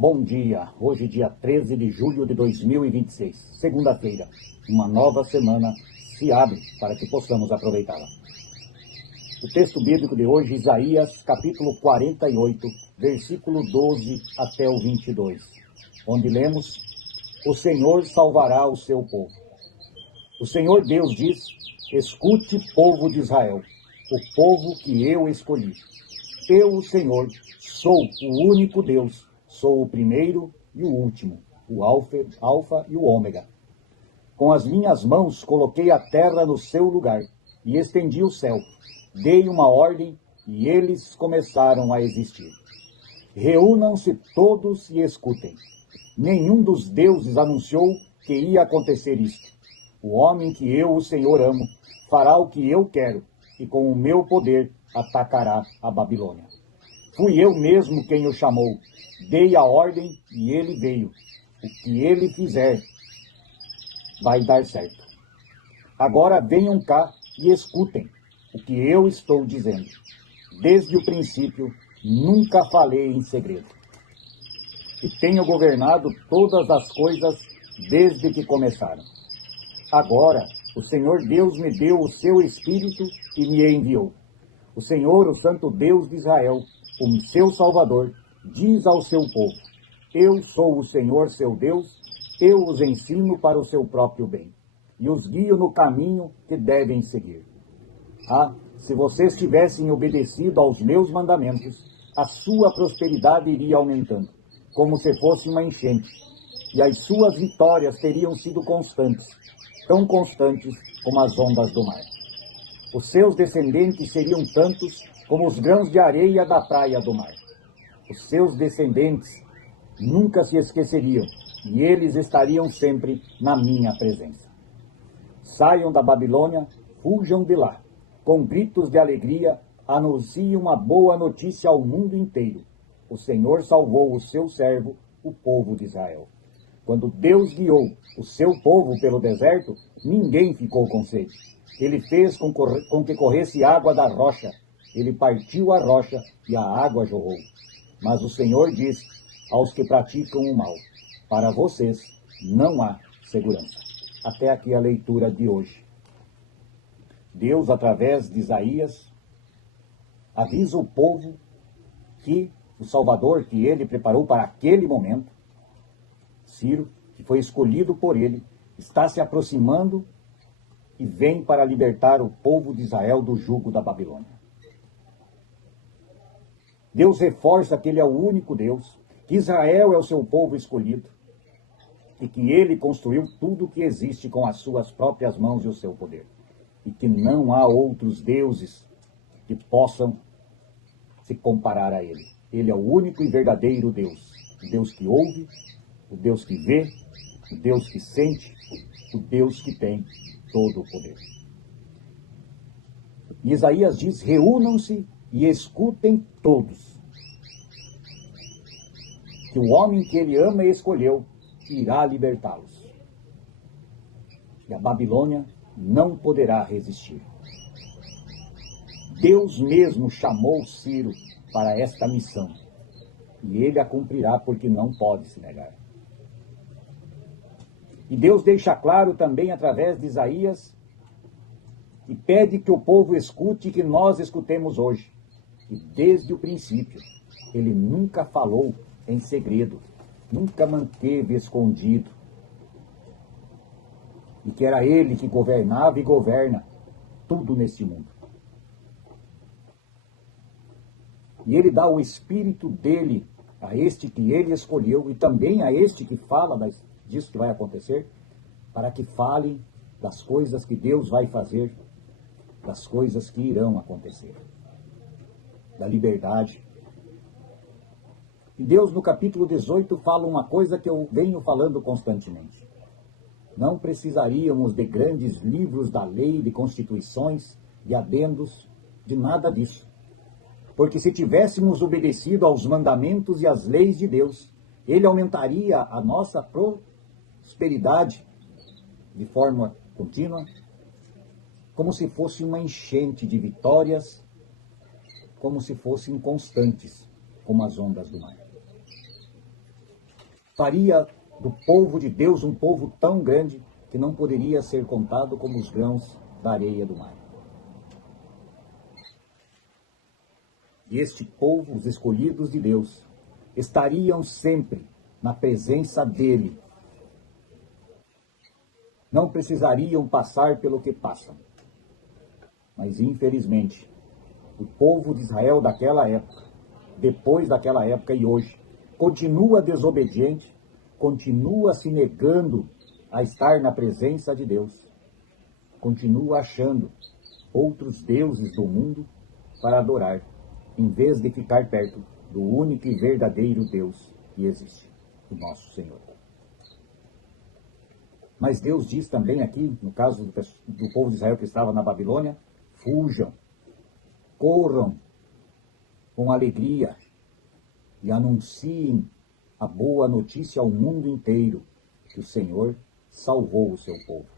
Bom dia, hoje dia 13 de julho de 2026, segunda-feira. Uma nova semana se abre para que possamos aproveitá-la. O texto bíblico de hoje, Isaías, capítulo 48, versículo 12 até o 22, onde lemos: O Senhor salvará o seu povo. O Senhor Deus diz: escute, povo de Israel, o povo que eu escolhi. Eu, o Senhor, sou o único Deus. Sou o primeiro e o último, o alfa e o ômega. Com as minhas mãos coloquei a terra no seu lugar e estendi o céu. Dei uma ordem e eles começaram a existir. Reúnam-se todos e escutem. Nenhum dos deuses anunciou que ia acontecer isto. O homem que eu, o Senhor, amo, fará o que eu quero e com o meu poder atacará a Babilônia. Fui eu mesmo quem o chamou. Dei a ordem e ele veio. O que ele fizer vai dar certo. Agora venham cá e escutem o que eu estou dizendo. Desde o princípio, nunca falei em segredo. E tenho governado todas as coisas desde que começaram. Agora, o Senhor Deus me deu o seu Espírito e me enviou. O Senhor, o Santo Deus de Israel, o seu Salvador, diz ao seu povo: eu sou o Senhor seu Deus, eu os ensino para o seu próprio bem, e os guio no caminho que devem seguir. Ah, se vocês tivessem obedecido aos meus mandamentos, a sua prosperidade iria aumentando, como se fosse uma enchente, e as suas vitórias teriam sido constantes, tão constantes como as ondas do mar. Os seus descendentes seriam tantos como os grãos de areia da praia do mar. Os seus descendentes nunca se esqueceriam, e eles estariam sempre na minha presença. Saiam da Babilônia, fujam de lá. Com gritos de alegria, anunciem uma boa notícia ao mundo inteiro. O Senhor salvou o seu servo, o povo de Israel. Quando Deus guiou o seu povo pelo deserto, ninguém ficou com sede. Ele fez com que corresse água da rocha. Ele partiu a rocha e a água jorrou. Mas o Senhor diz aos que praticam o mal: para vocês não há segurança. Até aqui a leitura de hoje. Deus, através de Isaías, avisa o povo que o Salvador que ele preparou para aquele momento, Ciro, que foi escolhido por ele, está se aproximando e vem para libertar o povo de Israel do jugo da Babilônia. Deus reforça que ele é o único Deus, que Israel é o seu povo escolhido e que ele construiu tudo o que existe com as suas próprias mãos e o seu poder. E que não há outros deuses que possam se comparar a ele. Ele é o único e verdadeiro Deus. O Deus que ouve, o Deus que vê, o Deus que sente, o Deus que tem todo o poder. E Isaías diz: reúnam-se e escutem todos, que o homem que ele ama e escolheu irá libertá-los. E a Babilônia não poderá resistir. Deus mesmo chamou Ciro para esta missão, e ele a cumprirá porque não pode se negar. E Deus deixa claro também através de Isaías e pede que o povo escute e que nós escutemos hoje. E desde o princípio, ele nunca falou em segredo, nunca manteve escondido. E que era ele que governava e governa tudo neste mundo. E ele dá o Espírito dele a este que ele escolheu e também a este que fala disso que vai acontecer, para que falem das coisas que Deus vai fazer, das coisas que irão acontecer, da liberdade. E Deus, no capítulo 18, fala uma coisa que eu venho falando constantemente. Não precisaríamos de grandes livros da lei, de constituições, de adendos, de nada disso. Porque se tivéssemos obedecido aos mandamentos e às leis de Deus, ele aumentaria a nossa prosperidade de forma contínua, como se fosse uma enchente de vitórias, como se fossem constantes, como as ondas do mar. Faria do povo de Deus um povo tão grande que não poderia ser contado como os grãos da areia do mar. E este povo, os escolhidos de Deus, estariam sempre na presença dele. Não precisariam passar pelo que passam. Mas, infelizmente, o povo de Israel daquela época, depois daquela época e hoje, continua desobediente, continua se negando a estar na presença de Deus, continua achando outros deuses do mundo para adorar, em vez de ficar perto do único e verdadeiro Deus que existe, o nosso Senhor. Mas Deus diz também aqui, no caso do povo de Israel que estava na Babilônia, fujam, corram com alegria e anunciem a boa notícia ao mundo inteiro, que o Senhor salvou o seu povo.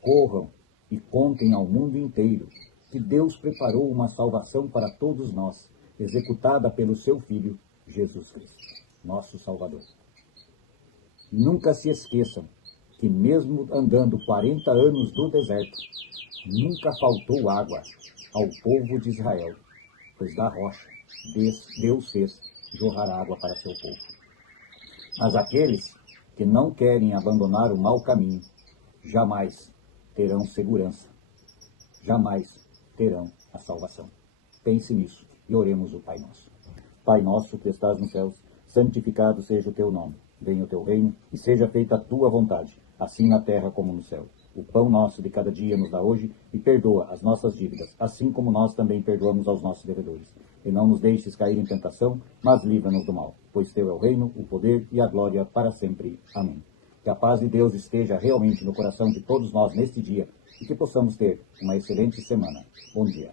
Corram e contem ao mundo inteiro que Deus preparou uma salvação para todos nós, executada pelo seu Filho, Jesus Cristo, nosso Salvador. Nunca se esqueçam que mesmo andando 40 anos no deserto, nunca faltou água ao povo de Israel, pois da rocha Deus fez jorrar água para seu povo. Mas aqueles que não querem abandonar o mau caminho, jamais terão segurança, jamais terão a salvação. Pense nisso e oremos o Pai Nosso. Pai nosso que estás nos céus, santificado seja o teu nome. Venha o teu reino e seja feita a tua vontade, assim na terra como no céu. O pão nosso de cada dia nos dá hoje e perdoa as nossas dívidas, assim como nós também perdoamos aos nossos devedores. E não nos deixes cair em tentação, mas livra-nos do mal. Pois teu é o reino, o poder e a glória para sempre. Amém. Que a paz de Deus esteja realmente no coração de todos nós neste dia e que possamos ter uma excelente semana. Bom dia.